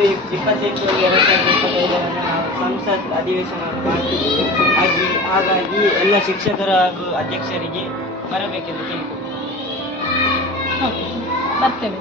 28/2/2025 ನಾವು ಸಂಸತ್ ಅಧಿವೇಶನವನ್ನು ಮಾಡ್ತಿದ್ದೇವೆ. ಹಾಗಾಗಿ ಎಲ್ಲ ಶಿಕ್ಷಕರ ಹಾಗೂ ಅಧ್ಯಕ್ಷರಿಗೆ ಬರಬೇಕೆಂದು ಕೇಳಿಕೊಳ್ಳಿ. ಬರ್ತೇವೆ.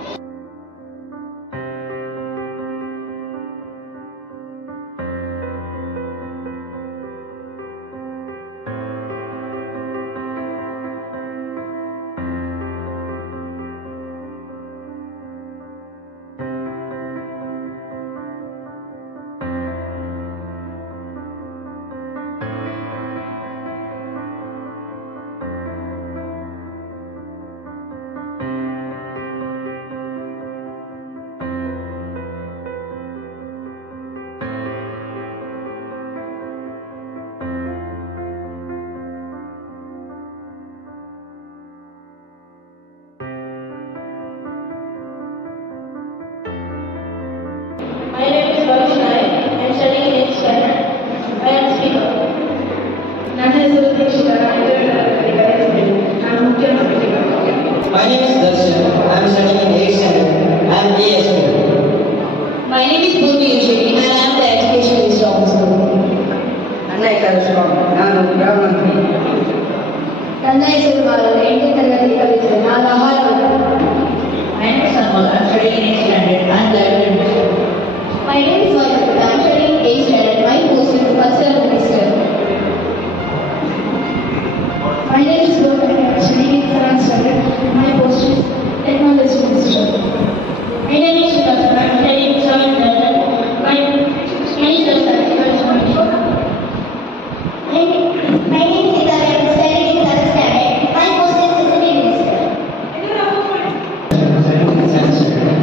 My name is Varush Naik. I am studying in 8th standard. I am speaker. ನನ್ನ ಹೆಸರು ದೀಕ್ಷಿತ. ನಾನು ಮುಖ್ಯ ಅತಿಥಿಗಳು. My name is Darshan. I am studying in 8th standard. I am ASP. My name is Purvi Ushiri and I am the educationalist officer. ನನ್ನ ಹೆಸರು ಶ್ರಾವಣ್. ನಾನು ಗೃಹ ಮಂತ್ರಿ. ನನ್ನ ಹೆಸರು ಬಾಲನ್. 8ನೇ ತರಗತಿ ಕಲಿತೇನೆ. ನಾನು ಆಹಾರ. My name is Anmol. I am studying in 8th standard. I am the librarian. My name is Varush. I am studying in 8th standard. My post is cultural minister. My name is Gopal. I am studying in 7th standard. My post is technology minister. My name is Sukasa. I am studying in 7th standard. My minister is agriculture minister. My name is Sita. I am studying in 7th standard. My post is recipe minister.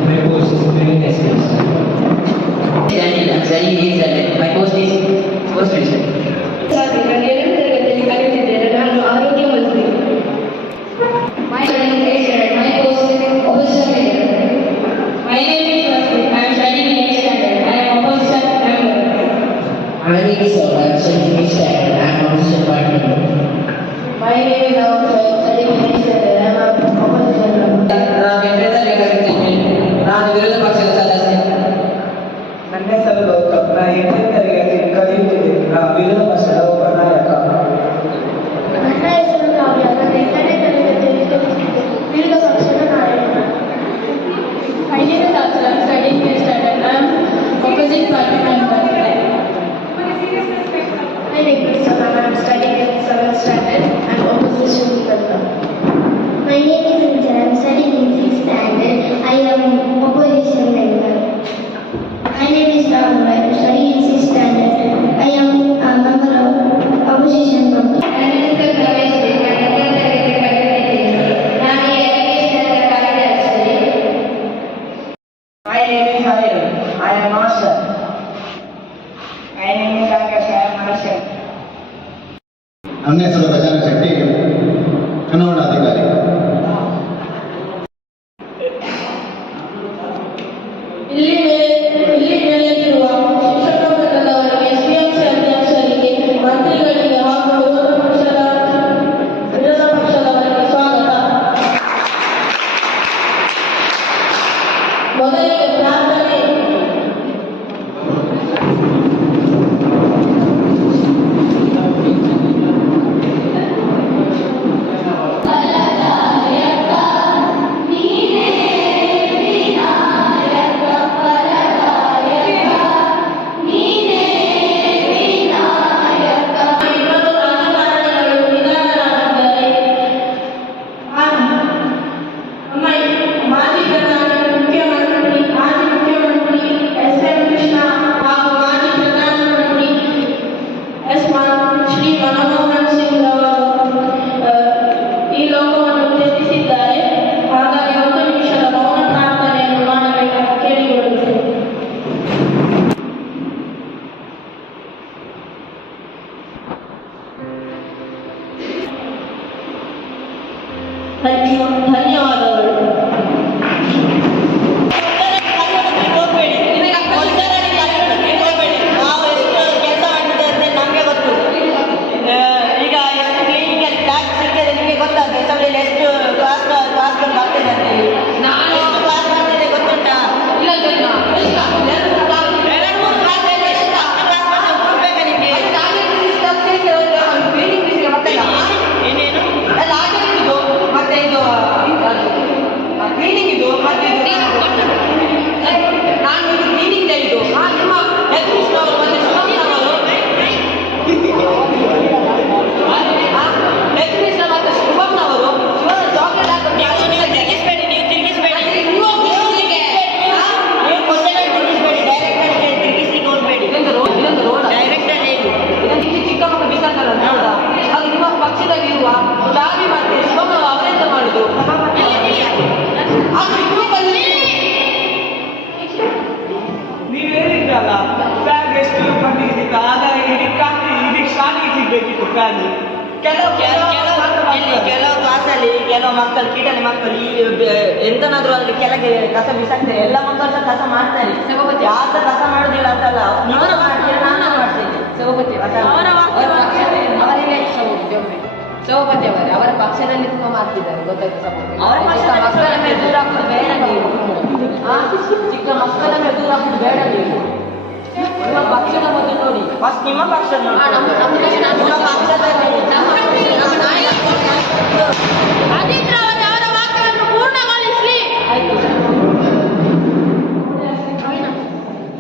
My post is doing SPS. Daniel, I am studying in 8th standard. My post is post minister. ನಾನು 7ನೇ ತರಗತಿಯಲ್ಲಿ ಕಲಿತಿದ್ದೇನೆ. ನಾನು ಆರೋಗ್ಯ ಮಂತ್ರಿ. My name is Aishwarya. My post is opposition leader. My name is Vasu. I am studying in 8th standard. I am opposition member. My name is Saul. I am studying in 8th standard. I am opposition party member. My name is Avas. I am studying in 8th standard. I am opposition member. ನಾನು ವಿರೋಧ ಪಕ್ಷದ ಸದಸ್ಯ. ನನ್ನ ಹೆಸರು ಗೌತಮ್. ನಾನು 8ನೇ ತರಗತಿ ಕಲಿಯುತ್ತಿದ್ದೇನೆ. ನಾನು ವಿರೋಧ ಪಕ್ಷದ ಉಪನಾಯಕ. ನನ್ನ ಹೆಸರು ಕಾವ್ಯ. ನಾನು 8ನೇ ತರಗತಿಯಲ್ಲಿ ಕಲಿಯುತ್ತಿದ್ದೇನೆ. ವಿರೋಧ ಪಕ್ಷದ ನಾಯಕ. My name is Asra. I am studying in 8th standard. I am opposite party member. My name is Sana. I am studying in 7th standard. I am opposition member. My name is Rinjan. I am studying in 6th standard. I am opposition member. My name is Rahul. I am studying in 6th standard. I am a member of opposition committee. My name is Ramesh. I am My name is Haril. I am master. My name is Akash. I am marshal. ನನ್ನ ಹೆಸರು ಗಜಾನನ ಶೆಟ್ಟಿ, ಚುನಾವಣಾಧಿಕಾರಿ. ಇಲ್ಲಿ ನೆಲೆಸಿರುವ ಶಿಕ್ಷಕ ವೃಂದದವರಿಗೆ, CMC ಅಧ್ಯಕ್ಷರಿಗೆ, ಮಂತ್ರಿಗಳಿಗೆ ಹಾಗೂ ವಿರೋಧ ಪಕ್ಷದವರಿಗೆ ಸ್ವಾಗತ. ಮೊದಲಿಗೆ ಪ್ರಾರ್ಥನೆ. ಮಾಜಿ ಪ್ರಧಾನಿ ಮುಖ್ಯಮಂತ್ರಿ ಎಸ್ ಎಂ ಕೃಷ್ಣ ಹಾಗೂ ಮಾಜಿ ಪ್ರಧಾನಮಂತ್ರಿ ಶ್ರೀ ಮನಮೋಹನ್ ಸಿಂಗ್ ಅವರು ಈ ಲೋಕವನ್ನು ತ್ಯಜಿಸಿದ್ದಾರೆ. ಹಾಗಾಗಿ 1 ನಿಮಿಷದ ಮೌನ ಪ್ರಾರ್ಥನೆಯನ್ನು ಮಾಡಬೇಕೆಂದು ಕೇಳಿಕೊಳ್ಳುತ್ತೇನೆ. ಧನ್ಯವಾದಗಳು. ಈಗ ಕ್ಲಿನಿಕಲ್ ಕ್ಲಾಸ್ ಸಿಕ್ಕಿದ್ರೆ ನಿಮಗೆ ಗೊತ್ತಾಗ್ತದೆ ಎಷ್ಟರಲ್ಲಿ ಎಷ್ಟು ಕ್ಲಾಸ್ಗಳು ಬರ್ತಿದೆ ಅಂತ ಹೇಳಿ. ನಾನು ಎಷ್ಟು ಕ್ಲಾಸ್ ಮಾಡ್ತಿದ್ದೆ ಗೊತ್ತುಂಟಾ? ಮಕ್ಕಳು ಕೀಟಲೆ ಮಕ್ಕಳು ಎಂತನಾದ್ರೂ ಅಲ್ಲಿ ಕೆಳಗೆ ಕಸ ಬಿಸಾಕ್ತಾರೆ, ಎಲ್ಲ ಮಕ್ಕಳು ಸಹ ಕಸ ಮಾಡ್ತಾರೆ. ಯಾರು ಸಹ ಕಸ ಮಾಡುದಿಲ್ಲ ಅಂತಲ್ಲ, ನೀವು ಮಾಡ್ತೀರಾ, ನಾನು ಮಾಡ್ತೇನೆ. ಸಭಾಪತಿ ಅವರ ಪಕ್ಷದಲ್ಲಿ ತುಂಬಾ ಮಾಡ್ತಿದ್ದಾರೆ, ಗೊತ್ತಾಯ್ತು. ಅವರ ಮಕ್ಕಳ ಮೇಲೆ ದೂರ ಹಾಕೋದು ಬೇಡ ನೀವು. ಚಿಕ್ಕ ಮಕ್ಕಳ ಮೇಲೆ ದೂರ ಹಾಕೋದು ಬೇಡ ನೀವು. ನಿಮ್ಮ ಪಕ್ಷದ ಮೊದಲು ನೋಡಿ. ಫಸ್ಟ್ ನಿಮ್ಮ ಪಕ್ಷದ ನೋಡಿ. ನಮ್ಮ ಪಕ್ಷದಲ್ಲಿ ಅಜಿತ್ರಾವತಿ ಅವರ ವಾಕ್ಯವನ್ನು ಪೂರ್ಣಗೊಳಿಸಲಿ.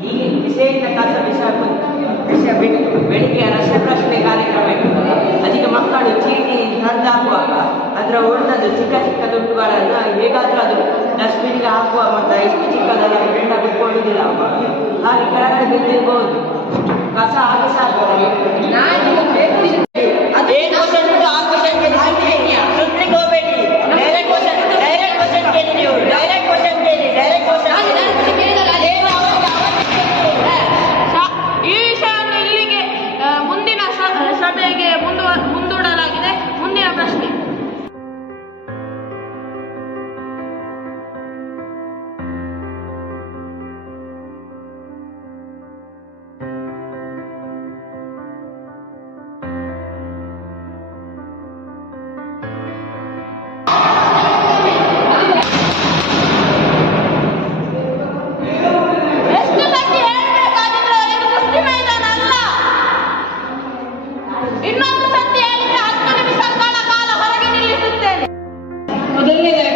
ಹೀಗೆ ವಿಷಯದ ಕಸ ವಿಷಯ ಬಿಟ್ಟು ಬೆಳಿಗ್ಗೆ ರಸಪ್ರಶ್ನೆ ಕಾರ್ಯಕ್ರಮ ಇರ್ತದೆ. ಅದಕ್ಕೆ ಮಕ್ಕಳು ಚೀಟಿ ಹರಿದಾಕುವಾಗ ಅದರ ಉಳಿದದ್ದು ಚಿಕ್ಕ ಚಿಕ್ಕ ದುಡ್ಡುಗಳನ್ನು ಹೇಗಾದರೂ ಅದು ಡಸ್ಟ್ಬಿನ್ಗೆ ಹಾಕುವ ಮತ್ತು ಇಷ್ಟು ಚಿಕ್ಕದೆಲ್ಲ ಬೆಂಡ ಬಿಟ್ಕೊಳ್ಳುವುದಿಲ್ಲ. ಹಾಗೆ ಕೆಳಗಡೆ ಬಿದ್ದಿರ್ಬೋದು, ಕಸ ಹಾಗೆ ಸಾಕ್ತಾರೆ. ಅದೇ ಕ್ವಶನ್ ಆ ಕ್ವಶನ್ಗೆ ಸುತ್ಲಿಕ್ಕೆ ಹೋಗಬೇಡಿ. ಡೈರೆಕ್ಟ್ ಕ್ವಶನ್ ಕೇಳಿ ನೀವು. ಡೈರೆಕ್ಟ್ ಕ್ವಶನ್ ಕೇಳಿ. ಈ ವಿಷಯವನ್ನು ಇಲ್ಲಿಗೆ ಮುಂದಿನ ಸಭೆಗೆ ಮುಂದೂಡಲಾಗಿದೆ. ಮುಂದಿನ ಪ್ರಶ್ನೆ. ಎಷ್ಟು ಸತಿ ಹೇಳ್ಬೇಕಾದ್ರೆ ಇದು ಕುಸ್ತಿ ಮೈದಾನ ಅಲ್ಲ. ಇನ್ನೊಂದು ಸತಿ ಹೇಳಿದ್ರೆ 10 ನಿಮಿಷಗಳ ಕಾಲ ಹೊರಗೆ ನಿಲ್ಲಿಸುತ್ತೇನೆ. ಮೊದಲನೇದಾಗಿ